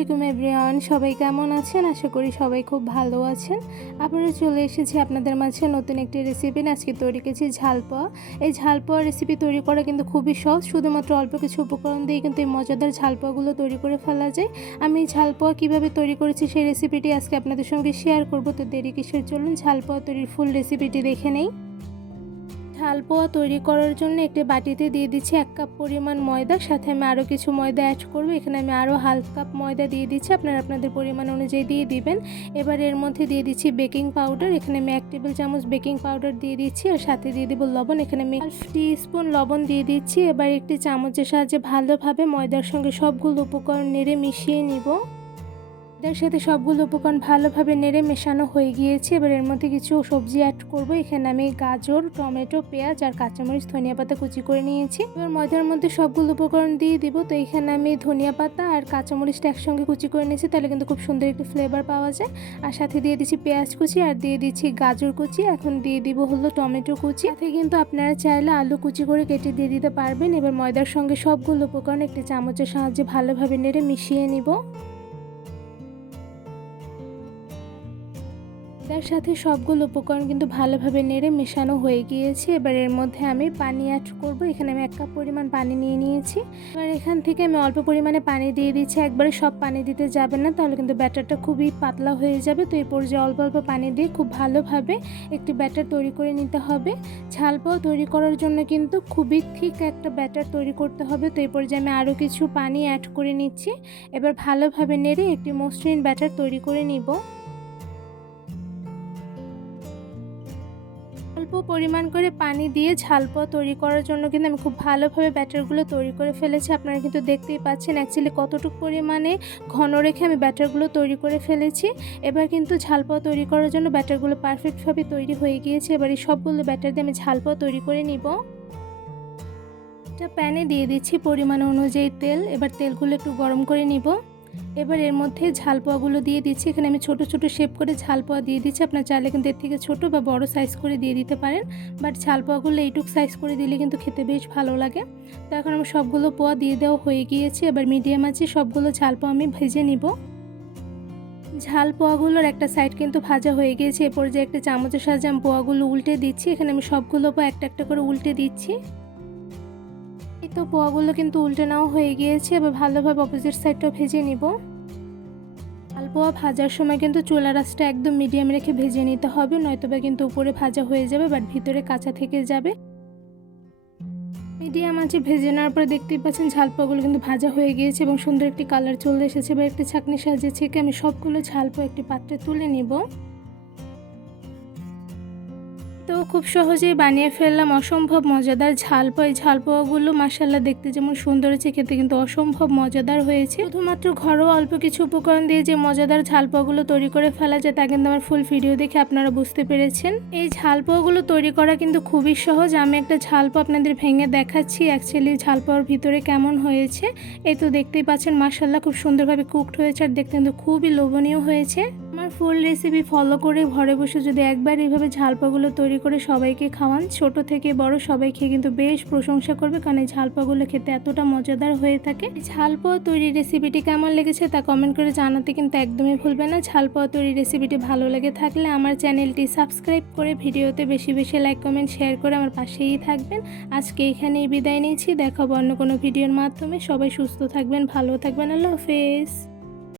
আলাইকুম এভরিওয়ান, সবাই কেমন আছেন? আশা করি সবাই খুব ভালো আছেন। আপনারা চলে এসেছি আপনাদের মাঝে নতুন একটি রেসিপি আজকে তৈরি করেছি ঝালপোয়া এই ঝালপোয়া রেসিপি তৈরি করা কিন্তু খুবই সহজ। শুধুমাত্র অল্প কিছু উপকরণ দিয়ে কিন্তু এই মজাদার ঝালপোয়াগুলো তৈরি করে ফেলা যায়। আমি ঝালপোয়া কীভাবে তৈরি করেছি সেই রেসিপিটি আজকে আপনাদের সঙ্গে শেয়ার করব। তো দেরি কিসের চলুন ঝালপোয়া তৈরির ফুল রেসিপিটি দেখে নেই। ঝালপোয়া তৈরি করার জন্য একটি বাটিতে দিয়ে দিচ্ছি এক কাপ পরিমাণ ময়দা, সাথে আমি আরও কিছু ময়দা অ্যাড করব। এখানে আমি আরও হাফ কাপ ময়দা দিয়ে দিচ্ছি, আপনারা আপনাদের পরিমাণ অনুযায়ী দিয়ে দিবেন। এবার এর মধ্যে দিয়ে দিচ্ছি বেকিং পাউডার, এখানে আমি এক টেবিল চামচ বেকিং পাউডার দিয়ে দিচ্ছি, আর সাথে দিয়ে দেবো লবণ। এখানে আমি হাফ টি স্পুন লবণ দিয়ে দিচ্ছি। এবার একটি চামচের সাহায্যে ভালোভাবে ময়দার সঙ্গে সবগুলো উপকরণ নেড়ে মিশিয়ে নিব। এর সাথে সবগুলো উপকরণ ভালোভাবে নেড়ে মেশানো হয়ে গিয়েছে। এবার এর মধ্যে কিছু সবজি অ্যাড করব। এখানে আমি গাজর, টমেটো, পেঁয়াজ আর কাঁচামরিচ, ধনিয়া পাতা কুচি করে নিয়েছি। এবার ময়দার মধ্যে সবগুলো উপকরণ দিয়ে দিব। তো এখানে আমি ধনিয়া পাতা আর কাঁচামরিচটা একসঙ্গে কুচি করে নিয়েছি। তাহলে কিন্তু খুব সুন্দর একটি ফ্লেভার পাওয়া যায়। আর সাথে দিয়ে দিচ্ছি পেঁয়াজ কুচি আর দিয়ে দিচ্ছি গাজর কুচি। এখন দিয়ে দিব হলো টমেটো কুচি। সাথে কিন্তু আপনারা চাইলে আলু কুচি করে কেটে দিয়ে দিতে পারবেন। এবার ময়দার সঙ্গে সবগুলো উপকরণ একটি চামচের সাহায্যে ভালোভাবে নেড়ে মিশিয়ে নিব। তার সাথে সবগুলো উপকরণ কিন্তু ভালোভাবে নেড়ে মেশানো হয়ে গিয়েছে। এবার এর মধ্যে আমি পানি অ্যাড করব। এখানে আমি এক কাপ পরিমাণ পানি নিয়ে নিয়েছি। এবার এখান থেকে আমি অল্প পরিমাণে পানি দিয়ে দিচ্ছি। একবারে সব পানি দিতে যাবে না, তাহলে কিন্তু ব্যাটারটা খুবই পাতলা হয়ে যাবে। তো এই পর্যায়ে অল্প অল্প পানি দিয়ে খুব ভালোভাবে একটি ব্যাটার তৈরি করে নিতে হবে। ঝালপাও তৈরি করার জন্য কিন্তু খুবই ঠিক একটা ব্যাটার তৈরি করতে হবে। তো এই পর্যায়ে আমি আরও কিছু পানি অ্যাড করে নিচ্ছি। এবার ভালোভাবে নেড়ে একটি মসৃণ ব্যাটার তৈরি করে নিব। অল্প পরিমাণ করে পানি দিয়ে ঝালপোয়া তৈরি করার জন্য কিন্তু আমি খুব ভালোভাবে ব্যাটারগুলো তৈরি করে ফেলেছি। আপনারা কিন্তু দেখতেই পাচ্ছেন অ্যাকচুয়ালি কতটুকু পরিমাণে ঘন রেখে আমি ব্যাটারগুলো তৈরি করে ফেলেছি। এবার কিন্তু ঝালপোয়া তৈরি করার জন্য ব্যাটারগুলো পারফেক্টভাবে তৈরি হয়ে গিয়েছে। এবার এই সবগুলো ব্যাটার দিয়ে আমি ঝালপোয়া তৈরি করে নিব। একটা প্যানে দিয়ে দিচ্ছি পরিমাণ অনুযায়ী তেল। এবার তেলগুলো একটু গরম করে নিব। এবার এর মধ্যে ঝাল পোয়াগুলো দিয়ে দিচ্ছি। এখানে আমি ছোট ছোট শেপ করে ঝাল পোয়া দিয়ে দিচ্ছি। আপনার চাইলে কিন্তু এর থেকে ছোট বা বড় সাইজ করে দিয়ে দিতে পারেন। বাট ঝাল পোয়াগুলো এইটুক সাইজ করে দিলে কিন্তু খেতে বেশ ভালো লাগে। তো এখন আমি সবগুলো পোয়া দিয়ে দেওয়া হয়ে গিয়েছে। এবার মিডিয়াম আছে, সবগুলো ঝালপোয়া আমি ভেজে নিব। ঝাল পোয়াগুলোর একটা সাইড কিন্তু ভাজা হয়ে গিয়েছে। এরপর যে একটা চামচের সাহায্যে আমি পোয়াগুলো উল্টে দিচ্ছি। এখানে আমি সবগুলো পোয়া একটা একটা করে উল্টে দিচ্ছি। এই তো পোয়াগুলো কিন্তু উল্টে নেওয়া হয়ে গিয়েছে, এবার ভালোভাবে অপোজিট সাইডটাও ভেজে নিব। পোয়া ভাজার সময় কিন্তু চুলা রাসটা একদম মিডিয়াম রেখে ভেজে নিতে হবে, নয়তোবা কিন্তু উপরে ভাজা হয়ে যাবে বাট ভিতরে কাঁচা থেকে যাবে। মিডিয়াম আছে ভেজে নেওয়ার পরে দেখতেই পাচ্ছেন ঝালপোয়াগুলো কিন্তু ভাজা হয়ে গিয়েছে এবং সুন্দর একটি কালার চলে এসেছে, এবার একটি ছাকনি সাজিয়ে ছেঁকে আমি সবগুলো ঝালপোয়া একটি পাত্রে তুলে নিব। তো খুব সহজেই বানিয়ে ফেললাম। অসম্ভব মজাদার ঝালপোয়া এই ঝালপোয়াগুলো মাসাল্লাহ দেখতে যেমন সুন্দর হয়েছে, খেতে কিন্তু অসম্ভব মজাদার হয়েছে। শুধুমাত্র ঘরোয়া অল্প কিছু উপকরণ দিয়ে যে মজাদার ঝালপোয়াগুলো তৈরি করে ফেলা যায়, তা কিন্তু আমার ফুল ভিডিও দেখে আপনারা বুঝতে পেরেছেন। এই ঝাল ঝালপোয়াগুলো তৈরি করা কিন্তু খুবই সহজ। আমি একটা ঝালপোয়া আপনাদের ভেঙে দেখাচ্ছি। অ্যাকচুয়ালি ঝালপোয়ার ভিতরে কেমন হয়েছে, এই তো দেখতেই পাচ্ছেন। মাসাল্লাহ খুব সুন্দরভাবে কুকড হয়েছে আর দেখতে কিন্তু খুবই লোভনীয় হয়েছে। আমার ফুল রেসিপি ফলো করে ঘরে বসে যদি একবার এইভাবে ঝালপাগুলো তৈরি করে সবাইকে খাওয়ান, ছোট থেকে বড় সবাই খেয়ে কিন্তু বেশ প্রশংসা করবে কারণ এই ঝালপাগুলো খেতে এতটা মজাদার হয়ে থাকে। ঝালপোয়া তৈরি রেসিপিটি কেমন লেগেছে তা কমেন্ট করে জানাতে কিন্তু একদমই ভুলবে না। ঝালপোয়া তৈরি রেসিপিটি ভালো লেগে থাকলে আমার চ্যানেলটি সাবস্ক্রাইব করে ভিডিওতে বেশি বেশি লাইক কমেন্ট শেয়ার করে আমার পাশেই থাকবেন। আজকে এখানেই বিদায় নিয়েছি। দেখাবো অন্য কোনো ভিডিওর মাধ্যমে। সবাই সুস্থ থাকবেন, ভালো থাকবেন। আল্লাহ হাফেজ।